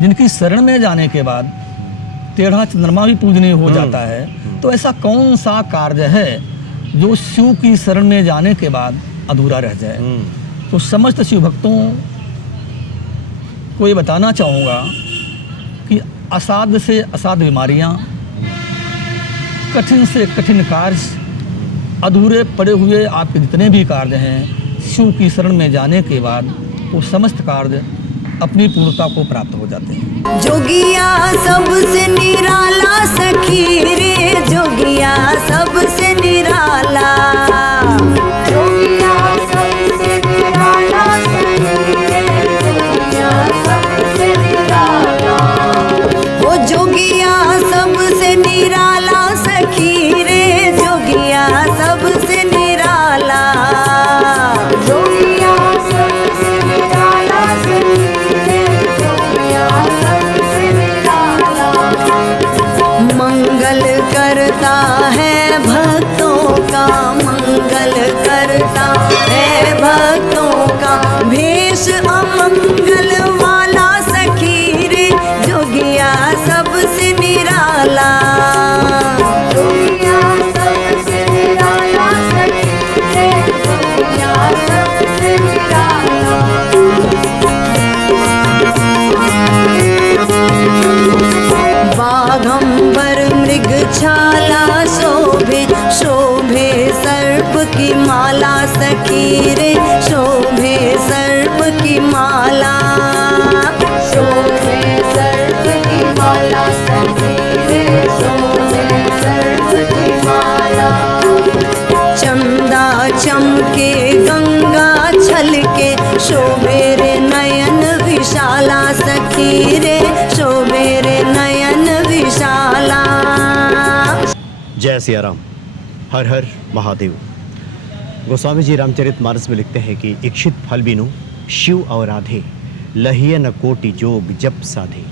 जिनकी शरण में जाने के बाद टेढ़ा चंद्रमा भी पूजनीय हो जाता है। तो ऐसा कौन सा कार्य है जो शिव की शरण में जाने के बाद अधूरा रह जाए? तो समस्त शिव भक्तों को ये बताना चाहूँगा कि असाध्य से असाध्य बीमारियाँ, कठिन से कठिन कार्य, अधूरे पड़े हुए आपके जितने भी कार्य हैं, शिव की शरण में जाने के बाद वो समस्त कार्य अपनी पूर्णता को प्राप्त हो जाते हैं। जोगिया सबसे निराला सखी रे, जोगिया सबसे निराला, जोगिया सबसे निराला सखी रे, जोगिया सबसे निराला, ओ जोगिया सबसे निराला सखी रे, जोगिया सबसे निराला, जोगिया सबसे निराला सखी रे, जोगिया सबसे निराला। मंगल करता है भक्तों का, मंगल करता है भक्तों का, भेष अमंगल वाला सखी रे, जोगिया सबसे निराला, जोगिया सबसे निराला सखी रे, जोगिया सबसे निराला। बाघंबर मृगछाला शोभे, शोभे सर्प की माला सखी रे, शोभे सर्प की माला, शोभे सर्प की माला सखी रे, शोभे सर्प की माला। चंदा चमके गंगा छलके, शोभे रे नयन विशाला सखी रे, शोभे रे नयन विशाला। जय सिया राम, हर हर महादेव। गोस्वामी जी रामचरितमानस में लिखते हैं कि इच्छित फल बिनु शिव अवराधे, लहिय न कोटि जोग जप साधे।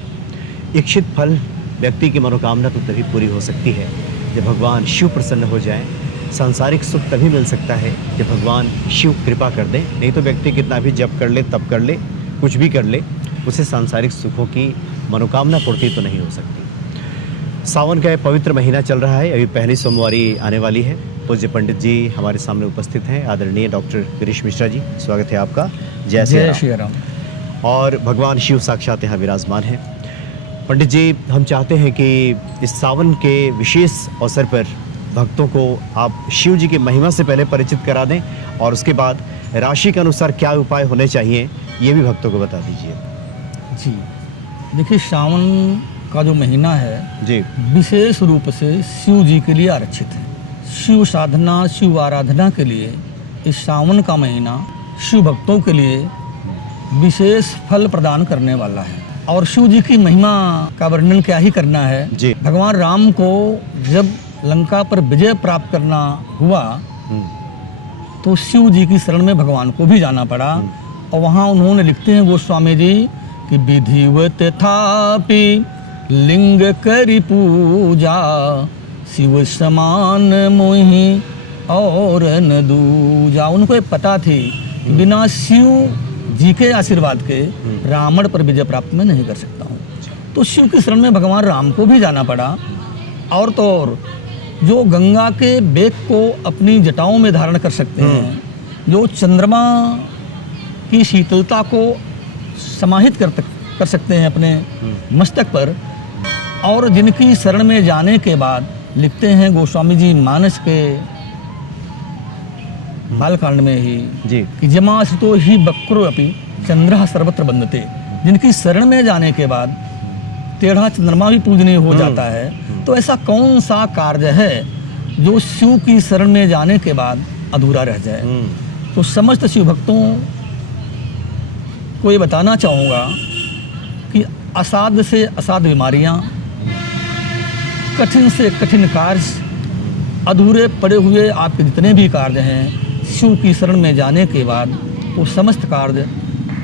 इच्छित फल, व्यक्ति की मनोकामना तो तभी पूरी हो सकती है जब भगवान शिव प्रसन्न हो जाए। सांसारिक सुख तभी मिल सकता है जब भगवान शिव कृपा कर दे, नहीं तो व्यक्ति कितना भी जप कर ले, तप कर ले, कुछ भी कर ले, उसे सांसारिक सुखों की मनोकामना पूर्ति तो नहीं हो सकती। सावन का पवित्र महीना चल रहा है, अभी पहली सोमवारी आने वाली है। पूज्य पंडित जी हमारे सामने उपस्थित हैं, आदरणीय डॉक्टर गिरीश मिश्रा जी, स्वागत है आपका। जय श्री राम। और भगवान शिव साक्षात यहाँ विराजमान हैं। पंडित जी, हम चाहते हैं कि इस सावन के विशेष अवसर पर भक्तों को आप शिव जी की महिमा से पहले परिचित करा दें, और उसके बाद राशि के अनुसार क्या उपाय होने चाहिए ये भी भक्तों को बता दीजिए। जी देखिए, सावन का जो महीना है जी, विशेष रूप से शिव जी के लिए आरक्षित है। शिव साधना, शिव आराधना के लिए इस सावन का महीना शिव भक्तों के लिए विशेष फल प्रदान करने वाला है। और शिव जी की महिमा का वर्णन क्या ही करना है जी। भगवान राम को जब लंका पर विजय प्राप्त करना हुआ तो शिव जी की शरण में भगवान को भी जाना पड़ा। और वहाँ उन्होंने लिखते हैं गोस्वामी जी कि विधिवत थापि लिंग करि पूजा, शिव समान मोहि और न दूजा। उनको एक पता थी बिना शिव जी के आशीर्वाद के रावण पर विजय प्राप्त मैं नहीं कर सकता हूँ। तो शिव की शरण में भगवान राम को भी जाना पड़ा। और तो और जो गंगा के बेग को अपनी जटाओं में धारण कर सकते हैं, जो चंद्रमा की शीतलता को समाहित कर सकते हैं अपने मस्तक पर, और जिनकी शरण में जाने के बाद लिखते हैं गोस्वामी जी मानस के बालकांड में ही जी कि जमासतो ही बक्रो अपि चंद्रः सर्वत्र बंदते। जिनकी शरण में जाने के बाद टेढ़ा चंद्रमा भी पूजनीय हो जाता है। तो ऐसा कौन सा कार्य है जो शिव की शरण में जाने के बाद अधूरा रह जाए? तो समस्त शिव भक्तों को ये बताना चाहूँगा कि असाध्य से असाध्य बीमारियाँ, कठिन से कठिन कार्य, अधूरे पड़े हुए आपके जितने भी कार्य हैं, शिव की शरण में जाने के बाद वो समस्त कार्य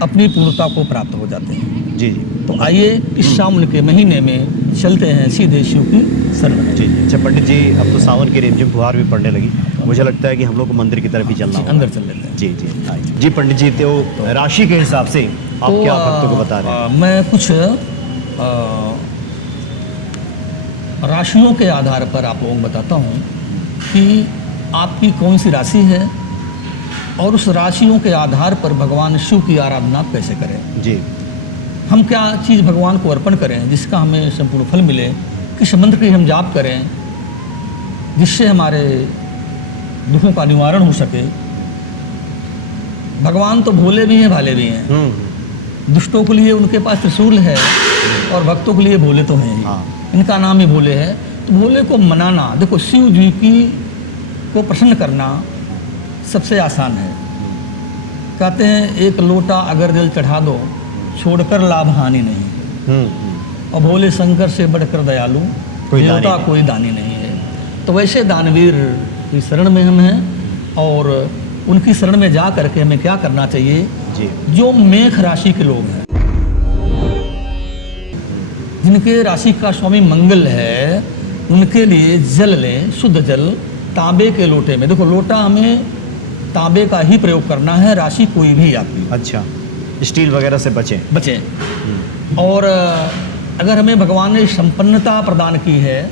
अपनी पूर्णता को प्राप्त हो जाते हैं। जी जी। तो आइए इस सावन के महीने में चलते हैं सीधे शिव की शरण में। जी जी। अच्छा पंडित जी, अब तो सावन की रिमझिम फुहार भी पड़ने लगी, मुझे लगता है कि हम लोग को मंदिर की तरफ ही चलना होगा। अंदर चल लेते हैं। जी जी आइए। जी पंडित जी, तो राशि के हिसाब से आप क्या भक्तों को बता रहे हैं? मैं कुछ राशियों के आधार पर आप लोगों को बताता हूँ कि आपकी कौन सी राशि है और उस राशियों के आधार पर भगवान शिव की आराधना आप कैसे करें। जी। हम क्या चीज़ भगवान को अर्पण करें जिसका हमें संपूर्ण फल मिले, किस मंत्र की हम जाप करें जिससे हमारे दुखों का निवारण हो सके। भगवान तो भोले भी हैं भाले भी हैं। दुष्टों के लिए उनके पास त्रिशूल है और भक्तों के लिए भोले तो हैं ही। हाँ। इनका नाम ही भोले है। तो भोले को मनाना, देखो शिव जी की को प्रसन्न करना सबसे आसान है। कहते हैं एक लोटा अगर दिल चढ़ा दो छोड़कर लाभ हानि नहीं, और भोले शंकर से बढ़कर दयालु देवता कोई दानी नहीं है। तो वैसे दानवीर की शरण में हम हैं और उनकी शरण में जा करके हमें क्या करना चाहिए जी। जो मेष राशि के लोग हैं, जिनके राशि का स्वामी मंगल है, उनके लिए जल लें, शुद्ध जल तांबे के लोटे में। देखो लोटा हमें तांबे का ही प्रयोग करना है, राशि कोई भी आपकी। अच्छा, स्टील वगैरह से बचें। और अगर हमें भगवान ने संपन्नता प्रदान की है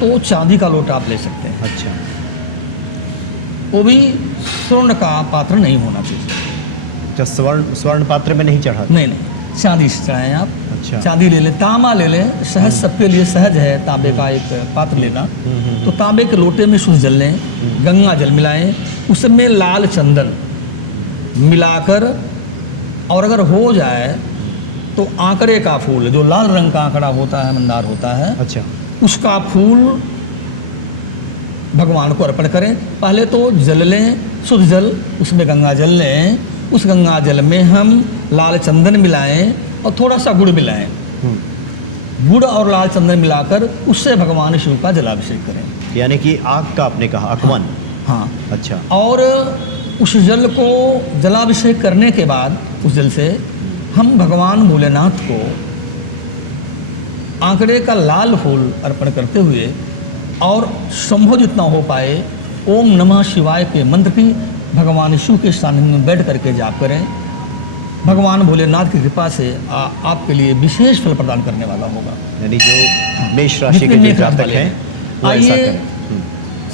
तो चांदी का लोटा आप ले सकते हैं। अच्छा। वो भी स्वर्ण का पात्र नहीं होना चाहिए। अच्छा, स्वर्ण पात्र में नहीं चढ़ा? नहीं, चांदी से चढ़ाएं आप। अच्छा। चांदी ले लें, तांबा ले लें, सहज सबके लिए सहज है तांबे का एक पात्र लेना। तो तांबे के लोटे में शुद्ध जल लें, गंगा जल मिलाएं, उसमें लाल चंदन मिलाकर, और अगर हो जाए तो आंकड़े का फूल, जो लाल रंग का आंकड़ा होता है, मंदार होता है, अच्छा, उसका फूल भगवान को अर्पण करें। पहले तो जल लें, शुद्ध जल, उसमें गंगा जल लें, उस गंगा जल में हम लाल चंदन मिलाएं और थोड़ा सा गुड़ मिलाएं। गुड़ और लाल चंदन मिलाकर उससे भगवान शिव का जलाभिषेक करें। यानी कि आग का आपने कहा, अकवन। हाँ। अच्छा। और उस जल को जलाभिषेक करने के बाद उस जल से हम भगवान भोलेनाथ को आंकड़े का लाल फूल अर्पण करते हुए और संभव जितना हो पाए ओम नमः शिवाय के मंत्र की भगवान शिव के सानिध्य में बैठ करके जाप करें। भगवान भोलेनाथ की कृपा से आपके लिए विशेष फल प्रदान करने वाला होगा। यानी जो मेष राशि के जितने जो जातक हैं वो ऐसा आइए करें।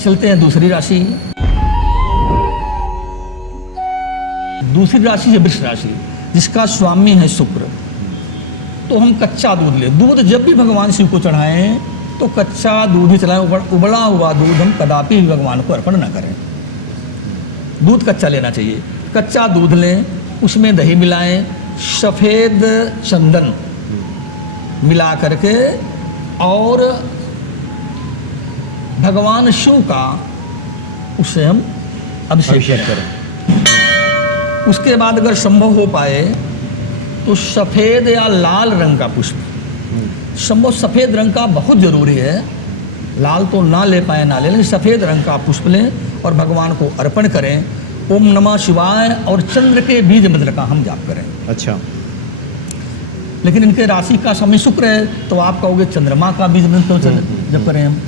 चलते हैं दूसरी राशि। दूसरी राशि है वृष राशि, जिसका स्वामी है शुक्र। तो हम कच्चा दूध ले, दूध जब भी भगवान शिव को चढ़ाएं तो कच्चा दूध ही चलाएं। उबला हुआ दूध हम कदापि भी भगवान को अर्पण न करें। दूध कच्चा लेना चाहिए। कच्चा दूध लें, उसमें दही मिलाएं, सफ़ेद चंदन मिला करके और भगवान शिव का उससे हम अभिषेक करें। उसके बाद अगर संभव हो पाए तो सफ़ेद या लाल रंग का पुष्प, संभव सफ़ेद रंग का बहुत ज़रूरी है, लाल तो ना ले पाए ना ले लें, सफ़ेद रंग का पुष्प लें और भगवान को अर्पण करें। ओम नमः शिवाय और चंद्र के बीज मंत्र का हम जाप करें। अच्छा। लेकिन इनके राशि का समय शुक्र है तो आप कहोगे चंद्रमा का बीज मंत्र जप करें हम,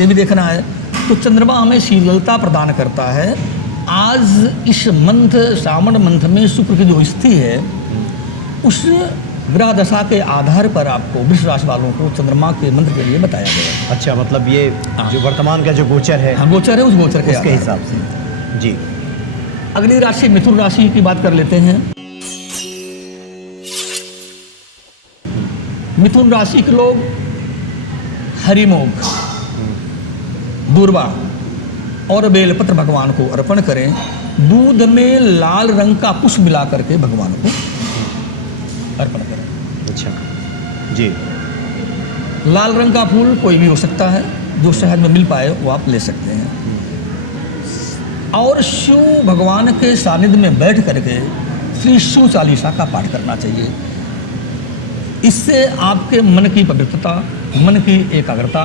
ये भी देखना है। तो चंद्रमा हमें शीतलता प्रदान करता है। आज इस मंथ श्रावण मंथ में शुक्र की जो स्थिति है उस ग्रह दशा के आधार पर आपको वृष राशि वालों को चंद्रमा के मंत्र के लिए बताया गया है। अच्छा, मतलब ये जो वर्तमान का जो गोचर है, हाँ गोचर है, उस गोचर के उसके हिसाब से। जी। अगली राशि मिथुन राशि की बात कर लेते हैं। मिथुन राशि के लोग हरिमोग, दूर्वा और बेलपत्र भगवान को अर्पण करें। दूध में लाल रंग का पुष्प मिला करके भगवान को अर्पण करें। अच्छा जी। लाल रंग का फूल कोई भी हो सकता है, जो शहर में मिल पाए वो आप ले सकते हैं। और शिव भगवान के सानिध्य में बैठ करके श्री शिव चालीसा का पाठ करना चाहिए। इससे आपके मन की पवित्रता, मन की एकाग्रता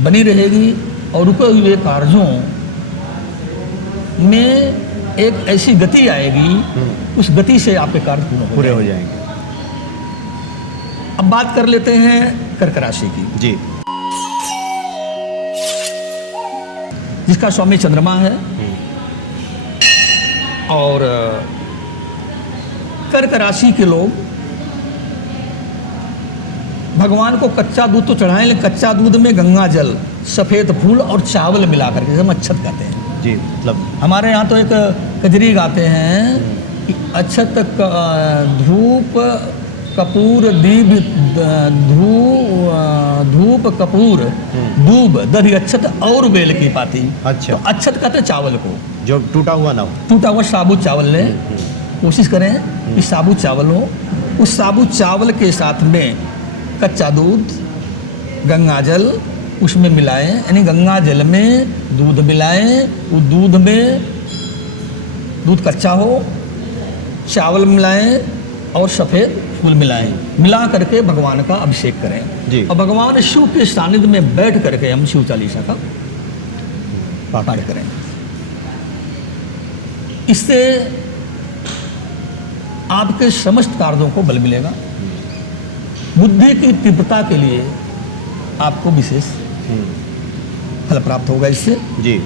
बनी रहेगी और रुके हुए कार्यों में एक ऐसी गति आएगी, उस गति से आपके कार्य पूरे हो जाएंगे। अब बात कर लेते हैं कर्क राशि की, जी, जिसका स्वामी चंद्रमा है और कर्क राशि के लोग भगवान को कच्चा दूध तो चढ़ाएं, लेकिन कच्चा दूध में गंगा जल, सफ़ेद फूल और चावल मिला करके जब अच्छत कहते हैं। जी, मतलब हमारे यहाँ तो एक कजरी गाते हैं कि अक्षत धूप कपूर दीप धूप कपूर दूब दधि अक्षत और बेल की पाती। अच्छा। तो अक्षत कहते हैं चावल को, जो टूटा हुआ ना हो। टूटा हुआ साबुत चावल लें, कोशिश करें कि साबुत चावल हो। उस साबुत चावल के साथ में कच्चा दूध, गंगा जल उसमें मिलाएं, यानी गंगा जल में दूध मिलाएं, उस दूध में दूध कच्चा हो, चावल मिलाएं और सफ़ेद फूल मिलाएं, मिला करके भगवान का अभिषेक करें जी। और भगवान शिव के सानिध्य में बैठ करके हम शिव चालीसा का पाठ करें। इससे आपके समस्त कार्यों को बल मिलेगा। बुद्धि की तीव्रता के लिए आपको विशेष फल प्राप्त होगा इससे। जी।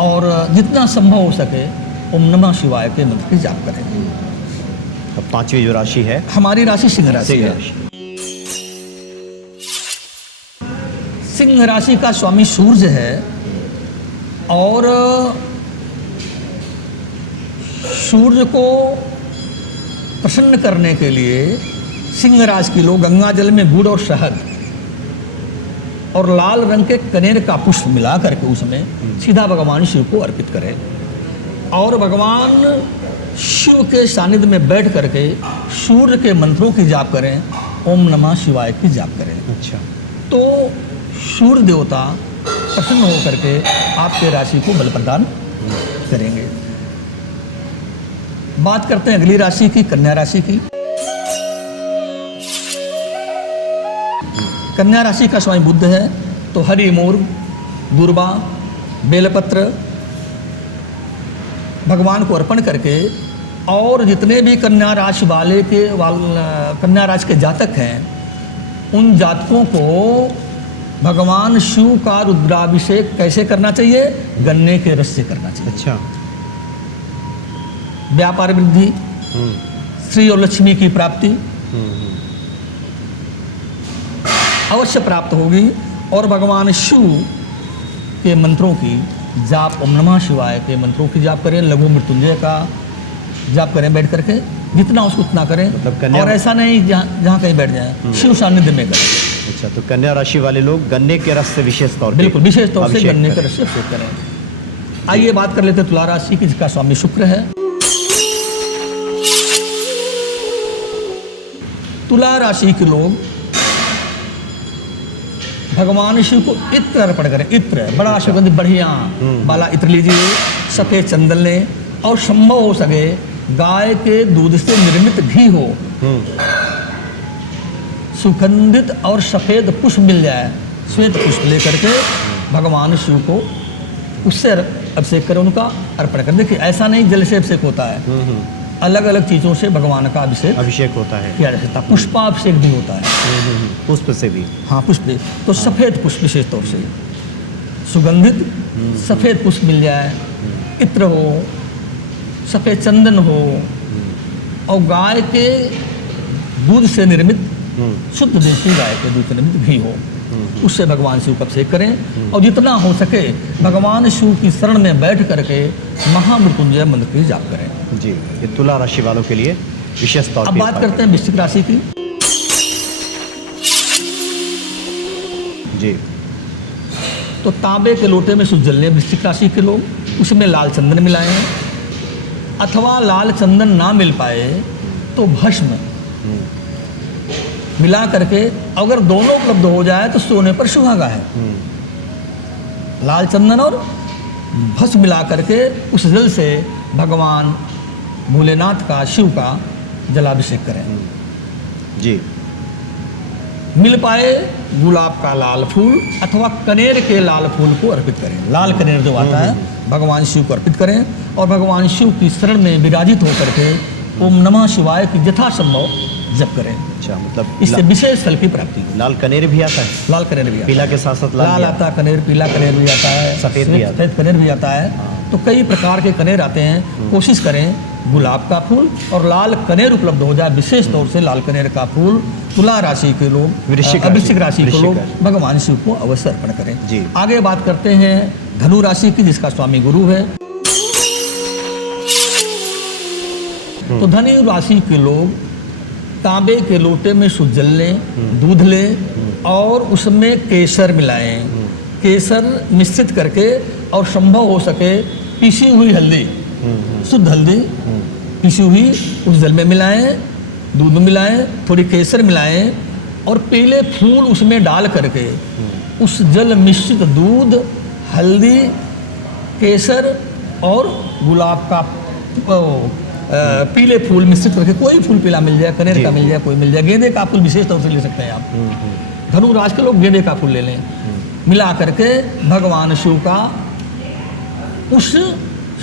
और जितना संभव हो सके ओम नमः शिवाय के मंत्र की जाप करें। अब पांचवी जो राशि है, हमारी राशि सिंह राशि सिंह है। राशि। सिंह राशि का स्वामी सूर्य है और सूर्य को प्रसन्न करने के लिए सिंह राशि के लोग गंगा जल में गुड़ और शहद और लाल रंग के कनेर का पुष्प मिला करके उसमें सीधा भगवान शिव को अर्पित करें और भगवान शिव के सानिध्य में बैठ करके सूर्य के मंत्रों की जाप करें, ओम नमः शिवाय की जाप करें। अच्छा। तो सूर्य देवता प्रसन्न होकर के आपके राशि को बल प्रदान करेंगे। बात करते हैं अगली राशि की, कन्या राशि की। कन्या राशि का स्वामी बुध है, तो हरि मोर दुर्वा बेलपत्र भगवान को अर्पण करके और जितने भी कन्या राशि वाले के कन्या राशि के जातक हैं उन जातकों को भगवान शिव का रुद्राभिषेक कैसे करना चाहिए? गन्ने के रस से करना चाहिए। अच्छा। व्यापार वृद्धि, श्री और लक्ष्मी की प्राप्ति अवश्य प्राप्त होगी और भगवान शिव के मंत्रों की जाप, ओम नमः शिवाय के मंत्रों की जाप करें, लघु मृत्युंजय का जाप करें बैठ करके, जितना उसको उतना करें। मतलब और ऐसा नहीं जहाँ कहीं बैठ जाए, शिव सानिध्य में करें। अच्छा, तो कन्या राशि वाले लोग गन्ने के रस से विशेष तौर पे बिल्कुल विशेष तौर से अभिषेक गन्ने के करें। रस से अभिषेक करें। आइए बात कर लेते हैं तुला राशि की, जिसका स्वामी शुक्र है। तुला राशि के लोग भगवान शिव को इत्र अर्पण करें। इत्र बड़ा सुगंध बढ़िया वाला इत्र लीजिए, सफेद चंदन लें और संभव हो सके गाय के दूध से निर्मित घी हो, सुगंधित और सफेद पुष्प मिल जाए, श्वेत पुष्प लेकर के भगवान शिव को उससे अभिषेक करें, उनका अर्पण करें। देखिए ऐसा नहीं जल से अभिषेक होता है, अलग अलग चीज़ों से भगवान का अभिषेक होता है, किया जा सकता है। पुष्पाभिषेक भी होता है, पुष्प से भी। हाँ पुष्प भी। तो सफ़ेद पुष्प विशेष तौर से सुगंधित सफ़ेद पुष्प मिल जाए, इत्र हो, सफ़ेद चंदन हो और गाय के दूध से निर्मित शुद्ध देशी गाय के दूध से निर्मित घी हो, उससे भगवान शिव का अभिषेक करें और जितना हो सके भगवान शिव की शरण में बैठ करके महामृत्युंजय मंत्र की जाप करें। जी, ये तुला राशि वालों के लिए विशेष तौर अब पे बात करते हैं वृश्चिक राशि की। जी। तो तांबे के लोटे में शुद्ध जल लें वृश्चिक राशि के लोग, उसमें लाल चंदन मिलाएं, अथवा लाल चंदन ना मिल पाए तो भस्म मिला करके, अगर दोनों उपलब्ध हो जाए तो सोने पर सुहागा है। लाल चंदन और भस्म मिला करके उस जल से भगवान भोलेनाथ का, शिव का जलाभिषेक करें। जी। मिल पाए गुलाब का लाल फूल अथवा कनेर के लाल फूल को अर्पित करें। लाल कनेर जो आता है भगवान शिव को अर्पित करें और भगवान शिव की शरण में विराजित होकर के ओम नमः शिवाय की यथासंभव जप करें। अच्छा, मतलब इससे विशेष फल की प्राप्ति होगी। लाल कनेर भी आता है, लाल कनेर भी आता पीला है। के साथ साथ लाल आता है कनेर, पीला कनेर भी आता है, सफ़ेद भी आता है। सफ़ेद कनेर भी आता है। तो कई प्रकार के कनेर आते हैं। कोशिश करें गुलाब का फूल और लाल कनेर उपलब्ध हो जाए, विशेष तौर से लाल कनेर का फूल तुला राशि के लोग, वृश्चिक राशि के लोग भगवान शिव को अवश्य अर्पण करें। जी। आगे बात करते हैं धनु राशि की, जिसका स्वामी गुरु है। तो धनु राशि के लोग तांबे के लोटे में शुद्ध जल लें, दूध लें और उसमें केसर मिलाएं। केसर मिश्रित करके और संभव हो सके पीसी हुई हल्दी, शुद्ध हल्दी पीसी हुई उस जल में मिलाएं, दूध में मिलाएं, थोड़ी केसर मिलाएं और पीले फूल उसमें डाल करके उस जल मिश्रित दूध, हल्दी, केसर और गुलाब का पीले फूल मिश्रित करके, कोई फूल पीला मिल जाए, कनेर का मिल जाए, कोई मिल जाए, गेंदे का फूल विशेष तौर से ले सकते हैं आप। धनु राशि के लोग गेंदे का फूल ले लें, मिला करके भगवान शिव का उस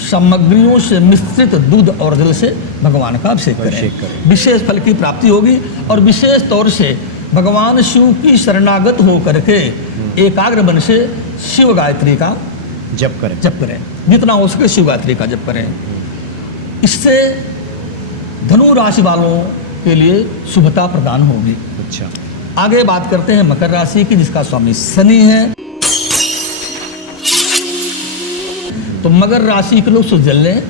सामग्रियों से मिश्रित दूध और जल से भगवान का अभिषेक करें। विशेष फल की प्राप्ति होगी और विशेष तौर से भगवान शिव की शरणागत हो करके एकाग्र मन से शिव गायत्री का जप करें। जितना हो सके शिव गायत्री का जप करें। इससे धनु राशि वालों के लिए शुभता प्रदान होगी। अच्छा, आगे बात करते हैं मकर राशि की, जिसका स्वामी शनि है। तो मकर राशि के लोग शुद्ध जल लें,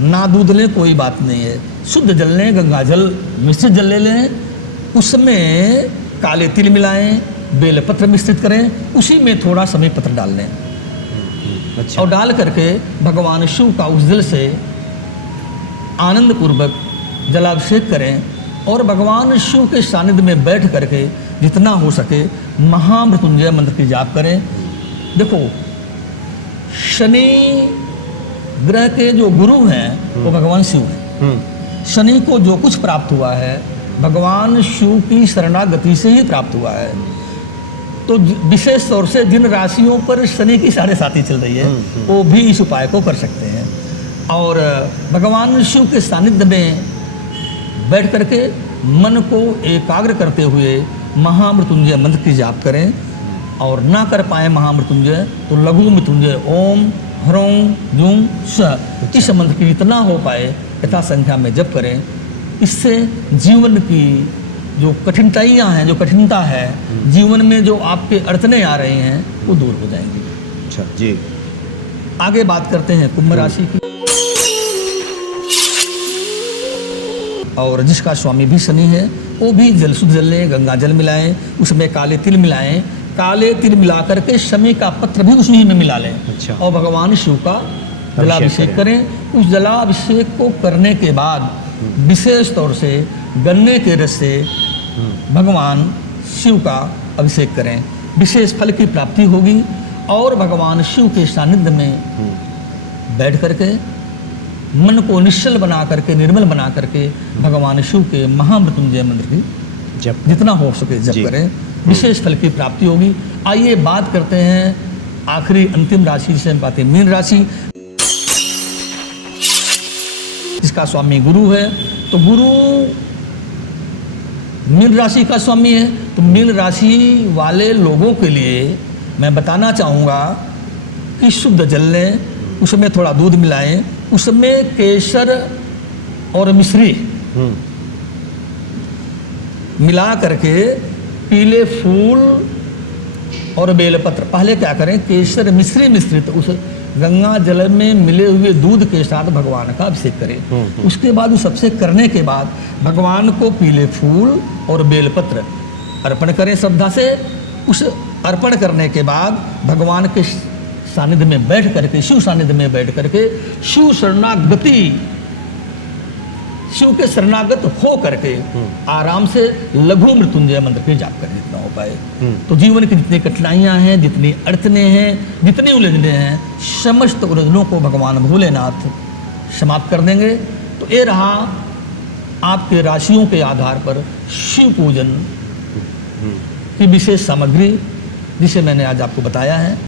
ना दूध लें, कोई बात नहीं है, शुद्ध जल लें, गंगा जल मिश्रित जल ले लें, उसमें काले तिल मिलाएं, बेलपत्र मिश्रित करें, उसी में थोड़ा समी पत्र डाल लें। अच्छा। और डाल करके भगवान शिव का उस जल से आनंद पूर्वक जलाभिषेक करें और भगवान शिव के सानिध्य में बैठ करके जितना हो सके महामृत्युंजय मंत्र की जाप करें। देखो, शनि ग्रह के जो गुरु हैं वो भगवान शिव हैं। शनि को जो कुछ प्राप्त हुआ है भगवान शिव की शरणागति से ही प्राप्त हुआ है। तो विशेष तौर से जिन राशियों पर शनि की 7.5 चल रही है वो भी इस उपाय को कर सकते हैं और भगवान शिव के सानिध्य में बैठ करके मन को एकाग्र करते हुए महामृत्युंजय मंत्र की जाप करें और ना कर पाए महामृत्युंजय तो लघु मृत्युंजय ओम ह्रौं जुं स, इस मंत्र की जितना हो पाए यथा संख्या में जप करें। इससे जीवन की जो कठिनाइयाँ हैं, जो कठिनता है जीवन में, जो आपके अड़चने आ रहे हैं वो दूर हो जाएंगी। अच्छा जी। आगे बात करते हैं कुंभ राशि की, और जिसका स्वामी भी शनि है। वो भी जल शुद्ध जल लें, गंगा जल मिलाएं, उसमें काले तिल मिलाएं, काले तिल मिला करके शमी का पत्र भी उसी में मिला लें। अच्छा। और भगवान शिव का जलाभिषेक करें। उस जलाभिषेक को करने के बाद विशेष तौर से गन्ने के रस से भगवान शिव का अभिषेक करें, विशेष फल की प्राप्ति होगी और भगवान शिव के सानिध्य में बैठ करके मन को निश्चल बना करके, निर्मल बना करके भगवान शिव के महामृत्युंजय मंत्र की जप जितना हो सके जप करें, विशेष फल की प्राप्ति होगी। आइए बात करते हैं आखिरी अंतिम राशि से हम पाते हैं मीन राशि, जिसका स्वामी गुरु है। तो गुरु मीन राशि का स्वामी है। तो मीन राशि वाले लोगों के लिए मैं बताना चाहूँगा कि शुद्ध जल लें, उसमें थोड़ा दूध मिलाएं, उसमें केसर और मिश्री मिला करके पीले फूल और बेलपत्र, पहले क्या करें, केसर मिश्री मिश्रित उस गंगा जल में मिले हुए दूध के साथ भगवान का अभिषेक करें। उसके बाद उस अभिषेक करने के बाद भगवान को पीले फूल और बेलपत्र अर्पण करें श्रद्धा से। उस अर्पण करने के बाद भगवान के सानिध्य में बैठ करके, शिव सानिध्य में बैठ करके शिव शरणागति, शिव के शरणागत हो करके आराम से लघु मृत्युंजय मंत्र के जाप करें जितना हो पाए। तो जीवन की जितनी कठिनाइयां हैं, जितनी अड़चने हैं, जितनी उलझने हैं, समस्त उलझनों को भगवान भोलेनाथ समाप्त कर देंगे। तो ये रहा आपके राशियों के आधार पर शिव पूजन की विशेष सामग्री जिसे मैंने आज आपको बताया है।